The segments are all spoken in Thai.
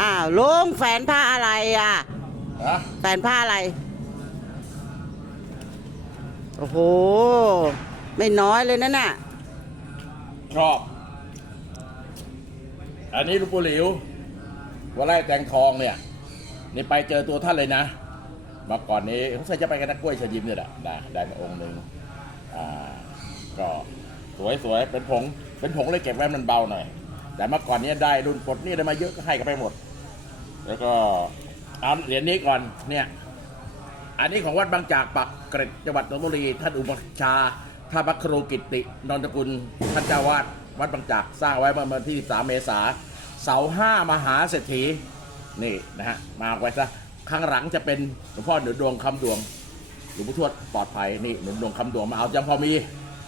อ้าวลุงแฝนผ้าอะไรอะ ฮะแฝนผ้าอะไร โอ้โห ไม่น้อยเลยนะน่ะ ชอบ อันนี้หลูกปู่หลิววัดไร่แตงทองเนี่ย นี่ไปเจอตัวท่านเลยนะมาก่อนนี้เขาจะไปกันนักกล้วยเชญยิ้มเนี่ยแหละได้ได้มาองค์หนึ่งอ่าก็สวยสวยเป็นผง เป็นผงเลยเก็บไว้มันเบาหน่อย แต่เมื่อก่อนเนี้ได้รุ่นกดนี่ได้มาเยอะก็ให้กันไปหมด แล้วก็เอาเหรียญนี้ก่อนเนี่ย อันนี้ของวัดบางจากปักเกร็ดจังหวัดนนทบุรีท่านอุปชาท่านพระครูกิตตินนทกุลท่านเจ้าวาดวัดบางจากสร้างไว้เมื่อวันที่ 13 เมษาเสาห้ามหาเศรษฐีนี่นะฮะมาไว้ซะข้างหลังจะเป็นหลวงพ่อหนุนดวงคำดวงหลวงพ่อทวดปลอดภัยนี่หนุนดวงคำดวงมาเอาจังพอมี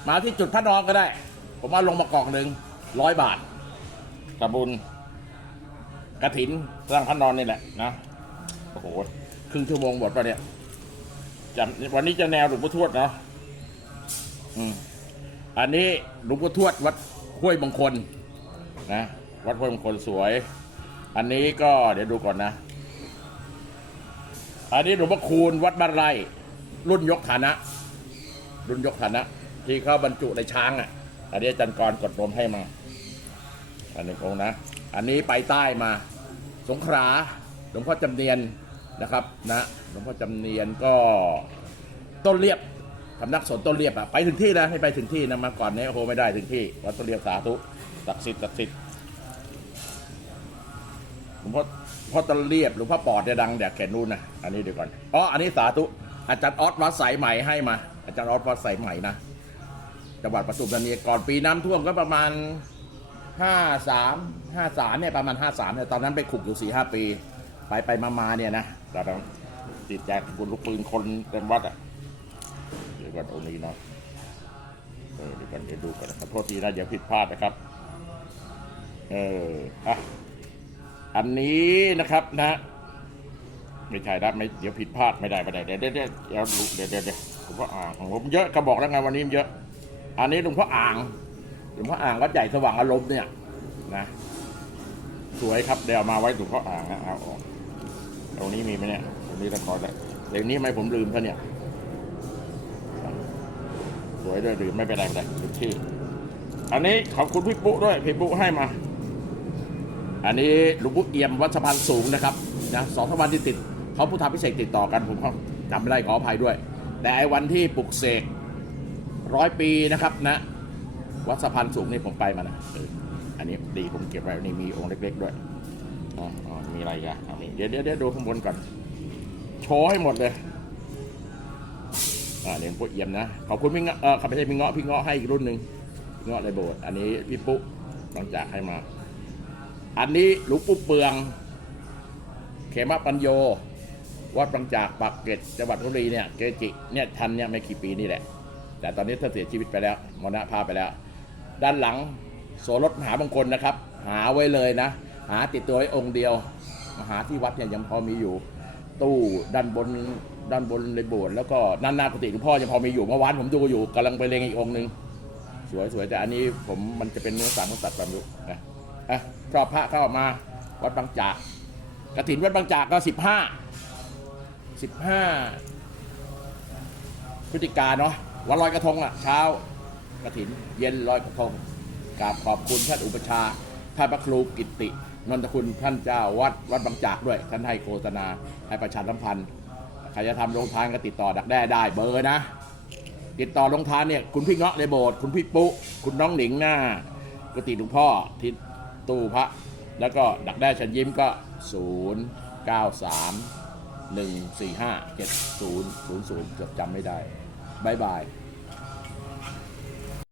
มาที่จุดพระนองก็ได้ ผมว่าลงมากล่องหนึ่งร้อยบาท กระบุญกระถินสร้างพระนอนนี่แหละนะโอ้โหครึ่งชั่วโมงหมดปะเนี่ยจะวันนี้จะแนวหลวงพ่อทวดเนาะอืมอันนี้หลวงพ่อทวดวัดห้วยมงคลนะวัดห้วยมงคลสวย อันนี้ก็เดี๋ยวดูก่อนนะ อันนี้หลวงพ่อคูณวัดบ้านไร่รุ่นยกฐานะ รุ่นยกฐานะ ที่เขาบรรจุในช้างอะ อันนี้อาจารย์กรกดลมให้มา อันหนึ่งองค์นะ อันนี้ไปใต้มา สงขลาหลวงพ่อจำเนียนนะครับนะหลวงพ่อจำเนียนก็ต้นเรียบสำนักสนต้นเรียบอะไปถึงที่นะให้ไปถึงที่นะมาก่อนเนี้โอ้โหไม่ได้ถึงที่วัดต้นเรียบสาธุศักดิ์สิทธิ์ศักดิ์สิทธิ์หลวงพ่อพ่อต้นเรียบหลวงพ่อปอดเนี่ยดังแดกแขนนู่นนะอันนี้เดี๋ยวก่อนอ๋ออันนี้สาธุอาจารย์ออสวัดสายใหม่ให้มา อาจารย์ออสวัดสายใหม่นะจังหวัดปทุมธานีก่อนปีน้ำท่วมก็ประมาณ ห้าสามห้าสามเนี่ยประมาณห้าสามเนี่ยตอนนั้นไปขุกอยู่สี่ห้าปี ไปไปมามาเนี่ยนะเราต้องติดแจกบุญลูกปืนคนเต็มวัดอะเดี๋ยวก่อนองนี้เนาะเออเดี๋ยวก่อนเดี๋ยวดูก่อนนะโทษทีนะอย่าผิดพลาดนะครับ เอออะอันนี้นะครับนะไม่ใช่นะไม่เดี๋ยวผิดพลาดไม่ได้ไม่ได้เดี๋ยวเดี๋ยวเดี๋ยวเดี๋ยวดูเดี๋ยวเดี๋ยวเดี๋ยวหลวงพ่ออ่างผมเยอะก็บอกแล้วไงวันนี้มันเยอะ อันนี้หลวงพ่ออ่างหลวงพ่ออ่างวัดใหญ่สว่างอารมณ์เนี่ย นะ สวยครับเดี๋ยวเอามาไว้หลวงพ่ออ่างนะเอาออกตรงนี้มีไหมเนี่ยตรงนี้ละครแล้วเดี๋ยวนี้ไมผมลืมซะเนี่ย สวยด้วยลืมไม่เป็นไรไม่เป็นไรลืมชื่ออันนี้ขอบคุณพี่ปุ๊ด้วยพี่ปุ๊ให้มา อันนี้หลวงปู่เอี่ยมวัดสะพานสูงนะครับนะสองสามวันที่ติดเขาพุทธาพิเศษติดต่อกันผมเขาจำไม่ได้ขออภัยด้วย แต่ไอ้วันที่ปลุกเสกร้อยปีนะครับนะ วัดสะพานสูงนี่ผมไปมานะ อันนี้ดีผมเก็บไว้นี่มีองค์เล็ก ๆ ด้วยอ๋อมีอะไรอีกันอันนี้เดี๋ยวเดี๋ยวเดี๋ยวดูข้างบนก่อน โชว์ให้หมดเลยอ่าเนี่ยพวกเอี่ยมนะขอบคุณพี่เงาะเออขับไปใช่พี่เงาะพี่เงาะให้อีกรุ่นหนึ่งเงาะในโบสถ์อันนี้พี่ปุ๊บางจากให้มา อันนี้หลวงปู่เปือง เขมปัญโยวัดบางจากปากเกร็ดจังหวัดนนทบุรีเนี่ยเกจิเนี่ยทันเนี่ยไม่กี่ปีนี่แหละ แต่ตอนนี้ท่านเสียชีวิตไปแล้วมรณภาพไปแล้ว ด้านหลัง โสรถมหามงคลนะครับ หาไว้เลยนะ หาติดตัวไว้องค์เดียวมาหาที่วัดเนี่ยยังพอมีอยู่ ตู้ด้านบนด้านบนในโบสถ์แล้วก็ด้านหน้ากุฏิหลวงพ่อยังพอมีอยู่เมื่อวานผมดูอยู่กำลังไปเลงอีกองค์หนึ่งสวยสวยแต่อันนี้ผมมันจะเป็นเนื้อสารของสัตว์ความรู้นะอะชอบพระเข้ามาวัดบางจากกระถินวัดบางจากก็สิบห้าสิบห้าพฤศจิกาเนาะวันลอยกระทงอะเช้ากระถินเย็นลอยกระทง กราบขอบคุณท่านอุปชาท่านพระครูกิตตินนทคุณท่านเจ้าวัดวัดบางจากด้วย ท่านให้โฆษณาให้ประชาสัมพันธ์ใครจะทำโรงทานก็ติดต่อดักแด้ได้เบอร์นะ ติดต่อโรงทานเนี่ยคุณพี่เงาะในโบสถ์คุณพี่ปุ๊คุณน้องหนิงหน้ากุฏิหลวงพ่อที่ตู้พระ แล้วก็ดักแด้ชันยิ้มก็ 0 9 3 1 4 5 7 0 0 0จดจำไม่ได้บายบาย